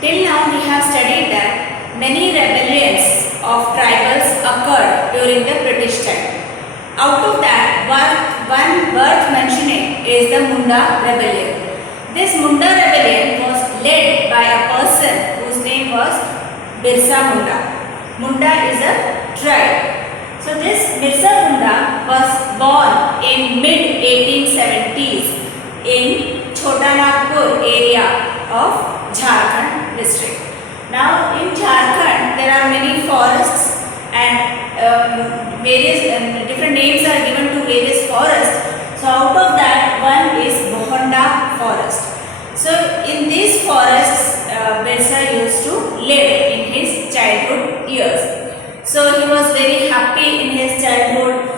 Till now we have studied that many rebellions of tribals occurred during the British time. Out of that, one worth mentioning is the Munda rebellion. This Munda rebellion was led by a person whose name was Birsa Munda. Munda is a tribe. So this Birsa Munda was born in mid 1870s in Chota Nagpur area of Jharkhand district. Now in Jharkhand there are many forests and various different names are given to various forests. So out of that one is Bohonda forest. So in these forests Birsa used to live in his childhood years. So he was very happy in his childhood.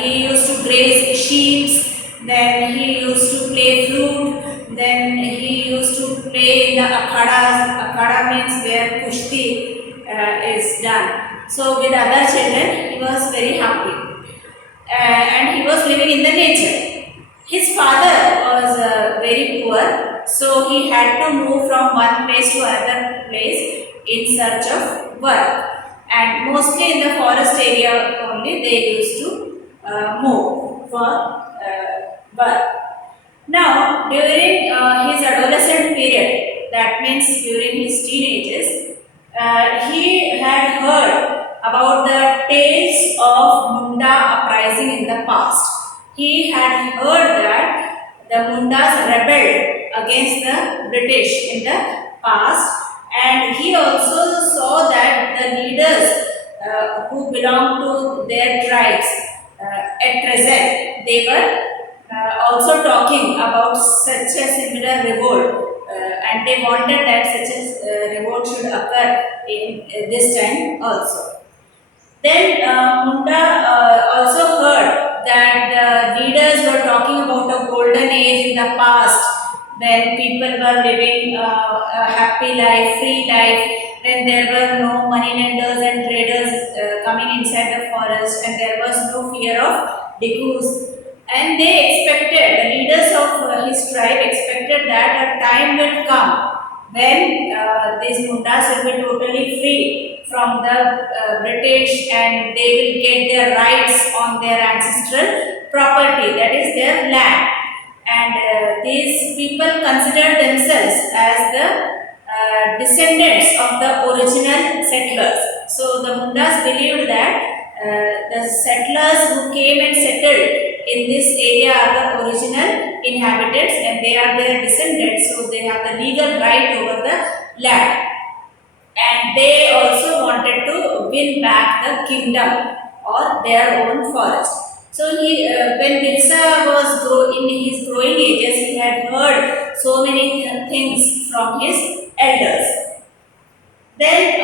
He used to graze sheep, then he used to play flute, then he used to play in the akhadas. Akhada means where kushti is done. So with other children he was very happy and he was living in the nature. His father was very poor, so he had to move from one place to another place in search of work, and mostly in the forest area only they used to move for work. Now, during his adolescent period, that means during his teenagers, he had heard about the tales of Munda uprising in the past. He had heard that the Mundas rebelled against the British in the past, and he also saw that the leaders who belonged to their tribes at present, they were also talking about such a similar revolt and they wanted that such a revolt should occur in this time also. Then Munda also heard that the leaders were talking about a golden age in the past when people were living a happy life, free life, when there were no money lenders and traders coming inside the forest and there was no fear of diggers. And they expected, the leaders of his tribe expected that a time will come when these Mundas will be totally free from the British and they will get their rights on their ancestral property, that is their land. And these people considered themselves as the descendants of the original settlers. So the Mundas believed that the settlers who came and settled in this area are the original inhabitants and they are their descendants, so they have the legal right over the land. And they also wanted to win back the kingdom or their own forest. So when Birsa was in his growing ages, he had heard so many things from his elders. Then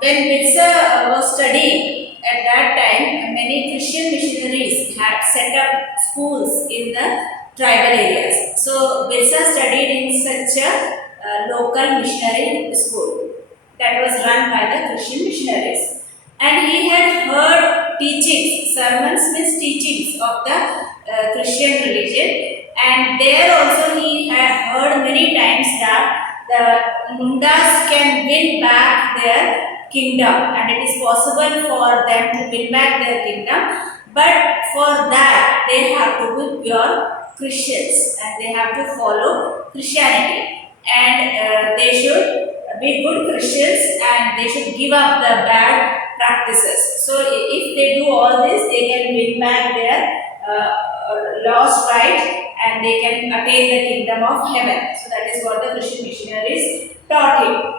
when Birsa was studying at that time, many Christian missionaries had set up schools in the tribal areas. So Birsa studied in such a local missionary school that was run by the Christian missionaries. And he had heard teachings, sermons means teachings of the Christian religion, and there also he had heard many times that the Mundas can win back their kingdom and it is possible for them to win back their kingdom, but for that they have to be pure Christians and they have to follow Christianity and they should be good Christians and they should give up the bad practices. So if they do all this, they can win back their lost right and they can attain the kingdom of heaven. So that is what the Christian missionaries taught him.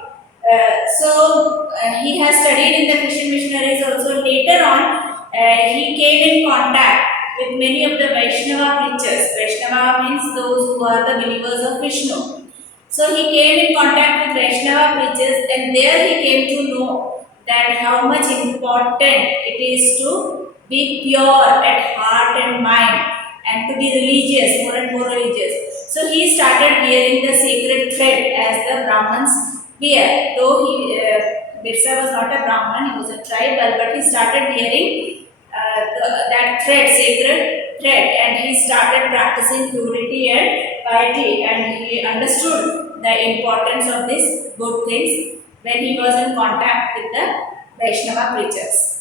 He has studied in the Christian missionaries also. Later on, he came in contact with many of the Vaishnava preachers. Vaishnava means those who are the believers of Vishnu. So he came in contact with Vaishnava preachers and there he came to know that how much important it is to be pure at heart and mind and to be religious, more and more religious. So he started wearing the sacred thread as the Brahmins wear. Though Birsa was not a Brahman, he was a tribal, but he started wearing that thread, sacred thread, and he started practicing purity and piety and he understood the importance of these good things when he was in contact with the Vaishnava preachers.